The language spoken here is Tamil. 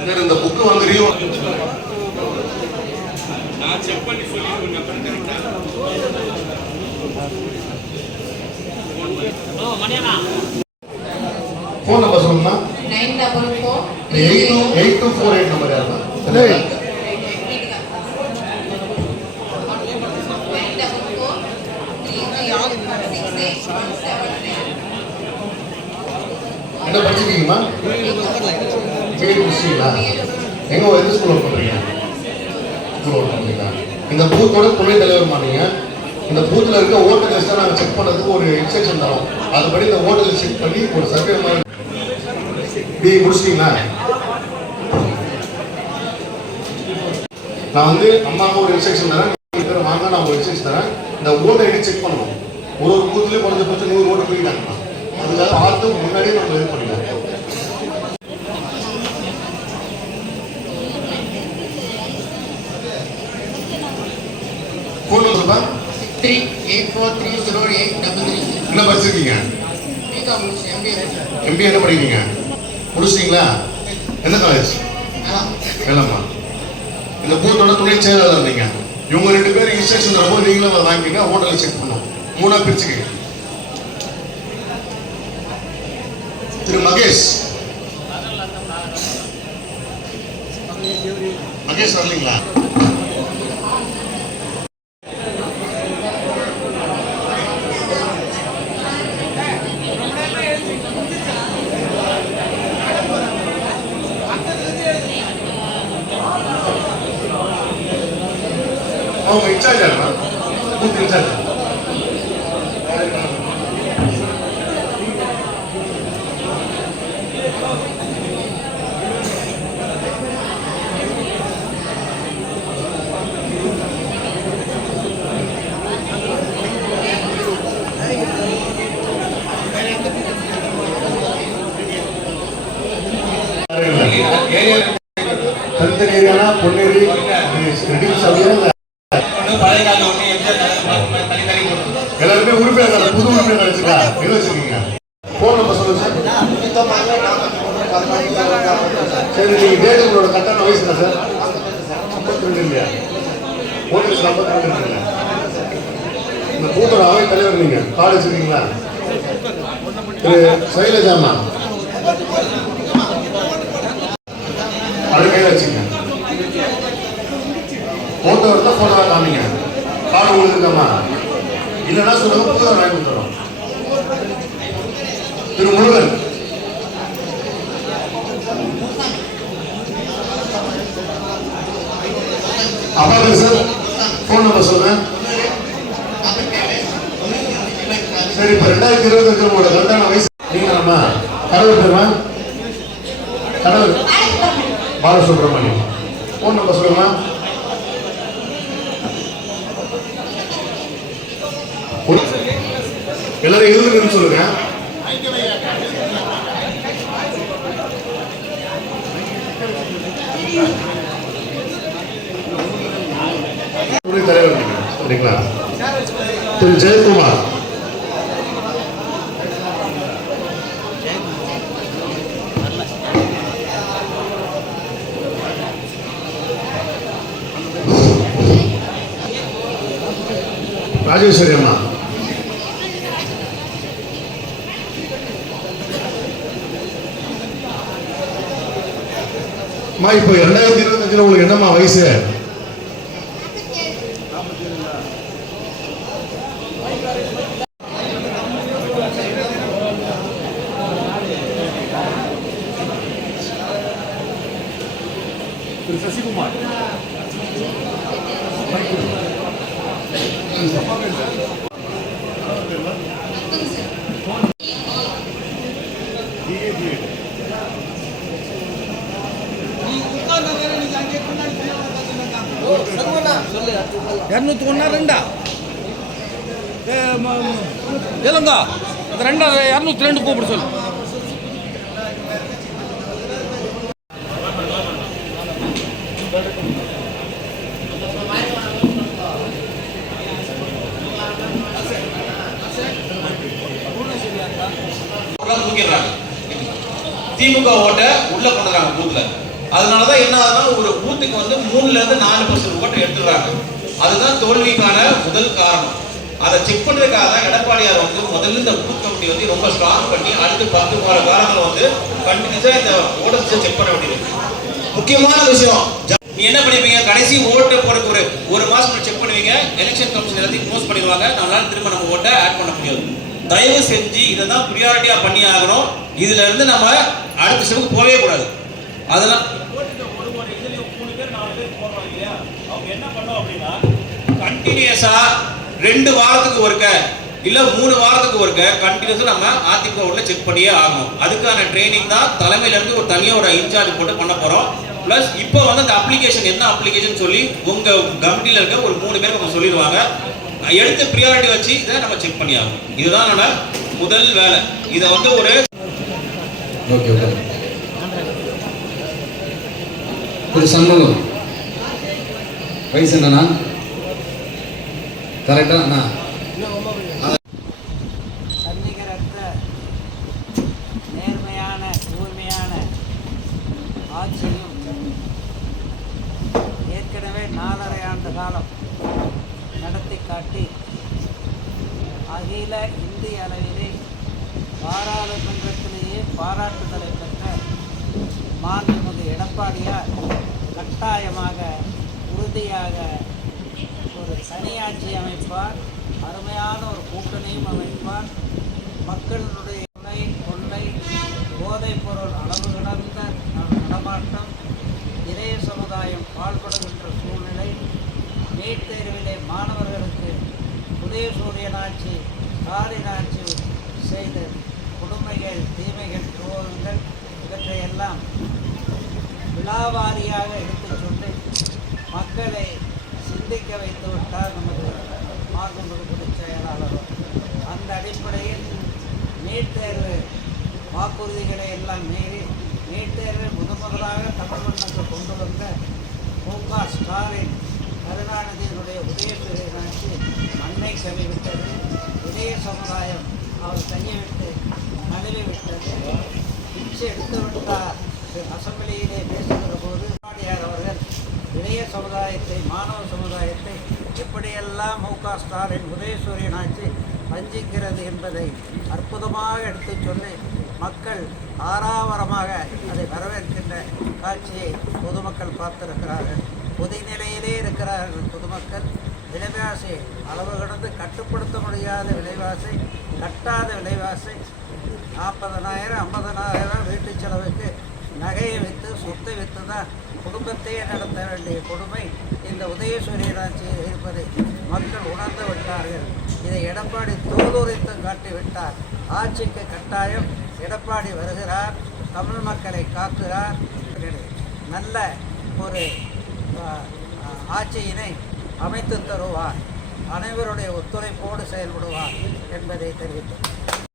சார் இந்த புக்கு வந்து ரீ நான் செக் பண்ணி சொல்லி உங்க நம்பர் கரெக்டா ஃபோன் நம்பர் சொல்லுங்க nine double four eight two eight two four eight number என்ன படிச்சிருக்கீங்கம்மா? பிஎட் எங்க எந்த ஸ்கூல் ஒர்க் பண்றீங்க ஸ்கூல் இந்த பூத்தோட துணை தலைவர் மாட்டீங்க. இந்த பூத்தில் இருக்க ஓட்டர் லிஸ்ட்டை நாங்கள் செக் பண்ணுறதுக்கு ஒரு இன்ஸ்ட்ரக்ஷன் தரோம். அதுபடி இந்த ஓட்டர் லிஸ்ட் செக் பண்ணி ஒரு சர்வே மாதிரி டி முடிச்சிட்டீங்களா? நான் வந்து அம்மாவுக்கு ஒரு இன்ஸ்ட்ரக்ஷன் தரேன். நீங்க பேர் வாங்க நான் ஒரு இன்ஸ்ட்ரக்ஷன் தரேன். இந்த ஓட்டை ஐடி செக் பண்ணணும் ஒரு ஒரு பூத்துலேயும் குறைஞ்சபட்சம் நூறு ஓட்டு போயிட்டாங்க. அதுக்காக பார்த்து முன்னாடியே நம்ம இது பண்ணிக்கலாம் ஃபோன் நம்பர் தான் three eight four three zero eight double three என்ன படிச்சிருக்கீங்க? பிகாம் முடிச்சு எம்பிஏ எம்பி என்ன படிக்கிறீங்க? முடிச்சிட்டீங்களா? எந்த காலேஜ் வேணாமா இந்த பூத்தோட துணை செயலாளர் இருந்தீங்க. இவங்க ரெண்டு பேரும் இன்ஸ்ட்ரக்ஷன் தரும்போது நீங்களும் அதை வாங்கிங்க ஹோட்டலில் செக் பண்ணும் மூணா பிரிச்சுக்கங்க. திரு மகேஷ். மகேஷ் வரலீங்களா? அவங்க இன்சார்ஜ் யாருமா பூத் இன்சார்ஜ் தனித்தனி பழைய காலம் எல்லாருமே உறுப்பினர் புது உறுப்பினர் வச்சிருக்கா? எங்க வச்சிருக்கீங்க? ஃபோன் நம்பர் சொல்லுங்க சார். சரி நீங்க டேட் உங்களோட கரெக்டான வயசு என்ன சார்? ஐம்பத்தி ரெண்டு இல்லையா? ஓட்டு ஐம்பத்தி ரெண்டு இல்லையா? இந்த பூத்தோட அவை தலைவர் நீங்க கார்டு வச்சிருக்கீங்களா? திரு சைலஜாமா? அது கையில் வச்சுங்க. போட்டோ இருந்தால் போட்டோ காமிங்க. உங்களுக்கு இருக்காமா இல்லைன்னா சொல்லுங்க புதுதாக வாங்கி கொடுத்துறோம். திரு முருகன். அப்பா பேர் சார்? ஃபோன் நம்பர் சொல்லுங்க சரி இப்போ ரெண்டாயிரத்தி இருபத்தஞ்சு உங்களோட கரெக்டான வயசு. நீங்க நம்ம கடவுள் பேருமா கடவுள். பாலசுப்ரமணியம். ஃபோன் நம்பர் சொல்லுங்க. எல்லாரும் இருந்துருன்னு சொல்லுங்க. துணை தலைவர் சரிங்களா? திரு ஜெயக்குமார். ராஜேஸ்வரி அம்மா. அம்மா இப்போ ரெண்டாயிரத்தி இருபத்தஞ்சுல உங்களுக்கு என்னம்மா வயசு? சசிகுமார். இரநூத்தி ஒன்றா ரெண்டா இல்லைங்க அது ரெண்டா இரநூத்தி ரெண்டு கூப்பிட சொல்லு. திமுக ஓட்ட உள்ள கொண்டுறாங்க பூத்துல அதனால தான் என்ன ஆகுதுன்னா ஒரு பூத்துக்கு வந்து மூணுல இருந்து நாலு பர்சன்ட் ஓட்டு எடுத்துடுறாங்க. அதுதான் தோல்விக்கான முதல் காரணம். அதை செக் பண்ணுறதுக்காக தான் எடப்பாடியார் வந்து முதல்ல இந்த பூத் கமிட்டி வந்து ரொம்ப ஸ்ட்ராங் பண்ணி அடுத்து பத்து போகிற காலங்கள் வந்து கண்டினியூஸாக இந்த ஓட்டத்தை செக் பண்ண வேண்டியது முக்கியமான விஷயம் நீ என்ன பண்ணிப்பீங்க? கடைசி ஓட்டு போடுறதுக்கு ஒரு ஒரு மாசம் செக் பண்ணுவீங்க. எலெக்ஷன் கமிஷன் எல்லாத்தையும் க்ளோஸ் பண்ணிடுவாங்க. நம்மளால திரும்ப நம்ம ஓட்டை ஆட் பண்ண முடியாது. தயவு செஞ்சு இதை தான் ப்ரியாரிட்டியா பண்ணி ஆகணும். இதுல இருந்து நம்ம அடுத்த ஸ்டெப்புக்கு போகவே கூடாது. அதெல்லாம் ஒரு ஒரு இதுலயும் மூணு பேர் இல்லையா? அவங்க என்ன பண்ணோம் அப்படின்னா கண்டினியூஸா ரெண்டு வாரத்துக்கு ஒருக்க இல்ல மூணு வாரத்துக்கு ஒருக்க கண்டினியூஸா நம்ம அதிமுக உள்ள செக் பண்ணியே ஆகணும். அதுக்கான ட்ரைனிங் தான் தலைமையில இருந்து ஒரு தனியா ஒரு இன்சார்ஜ் போட்டு பண்ண போறோம். பிளஸ் இப்போ வந்து அந்த அப்ளிகேஷன் என்ன அப்ளிகேஷன் சொல்லி உங்க கமிட்டியில இருக்க ஒரு மூணு பேர் நம்ம சொல்லிடுவாங்க. எடுத்த ப்ரியாரிட்டி வச்சு இதை நம்ம செக் பண்ணி ஆகணும். இதுதான் என்னோட முதல் வேலை. இதை வந்து ஒரு ஒரு ஓகே வயசு என்னண்ணா? கரெக்டா அண்ணா? தன்னிகரற்ற நேர்மையான தூய்மையான ஆட்சியும் ஏற்கனவே நாலரை ஆண்டு காலம் நடத்தி காட்டி அகில இந்திய அளவிலே பாராளுமன்றத்திலேயே பாராட்டுதலை பெற்ற மாண்புமிகு எடப்பாடியார் கட்டாயமாக உறுதியாக ஒரு தனியாட்சி அமைப்பார் அருமையான ஒரு கூட்டணியும் அமைப்பார். மக்களுடைய கொள்ளை கொள்ளை போதைப் பொருள் அளவு கடந்த நடமாட்டம் இளைய சமுதாயம் பாழ்படுகின்ற சூழ்நிலை நீட் தேர்விலே மாணவர்களுக்கு உதயசூரியனாட்சி காரினாட்சி செய்த கொடுமைகள் தீமைகள் துரோகங்கள் இவற்றையெல்லாம் விழாவாரியாக எடுத்துச் சொல்லி மக்களை சிந்திக்க வைத்து விட்டார் நமது மார்க்கம் பொதுச் செயலாளர் அந்த அடிப்படையில் நீட் தேர்வு வாக்குறுதிகளை எல்லாம் மீறி நீட் தேர்வை முதன் முதலாக தமிழ் மண்ணுக்கு கொண்டு வந்த மு க ஸ்டாலின் கருணாநிதியினுடைய உதயசூரியன் ஆட்சி மண்ணை கழுவிவிட்டது இளைய சமுதாயம் அவர் கையை விட்டு நழுவி விட்டது பிச்சை எடுத்து விட்டார் அசம்பிளியிலே பேசுகிற போது இளைய சமுதாயத்தை மாணவ சமுதாயத்தை எப்படியெல்லாம் மு க. ஸ்டாலின் உதயசூரியன் ஆட்சி வஞ்சிக்கிறது என்பதை அற்புதமாக எடுத்துச் சொல்லி மக்கள் ஆறாவரமாக அதை வரவேற்கின்ற காட்சியை பொதுமக்கள் பார்த்திருக்கிறார்கள். பொதுநிலையிலே இருக்கிறார்கள் பொதுமக்கள். விலைவாசி அளவு கடந்து கட்டுப்படுத்த முடியாத விலைவாசி கட்டாத விலைவாசி. நாற்பதனாயிரம் ஐம்பதனாயிரம் வீட்டு செலவுக்கு நகையை விற்று சொத்தை விற்று தான் குடும்பத்தையே நடத்த வேண்டிய கொடுமை இந்த உதயசூரியன் ஆட்சியில் இருப்பதை மக்கள் உணர்ந்து விட்டார்கள். இதை எடப்பாடி தோலுரித்து காட்டிவிட்டார். ஆட்சிக்கு கட்டாயம் எடப்பாடி வருகிறார் தமிழ் மக்களை காக்கிறார். நல்ல ஒரு ஆட்சியினை அமைத்து தருவார். அனைவருடைய ஒத்துழைப்போடு செயல்படுவார் என்பதை தெரிவித்தார்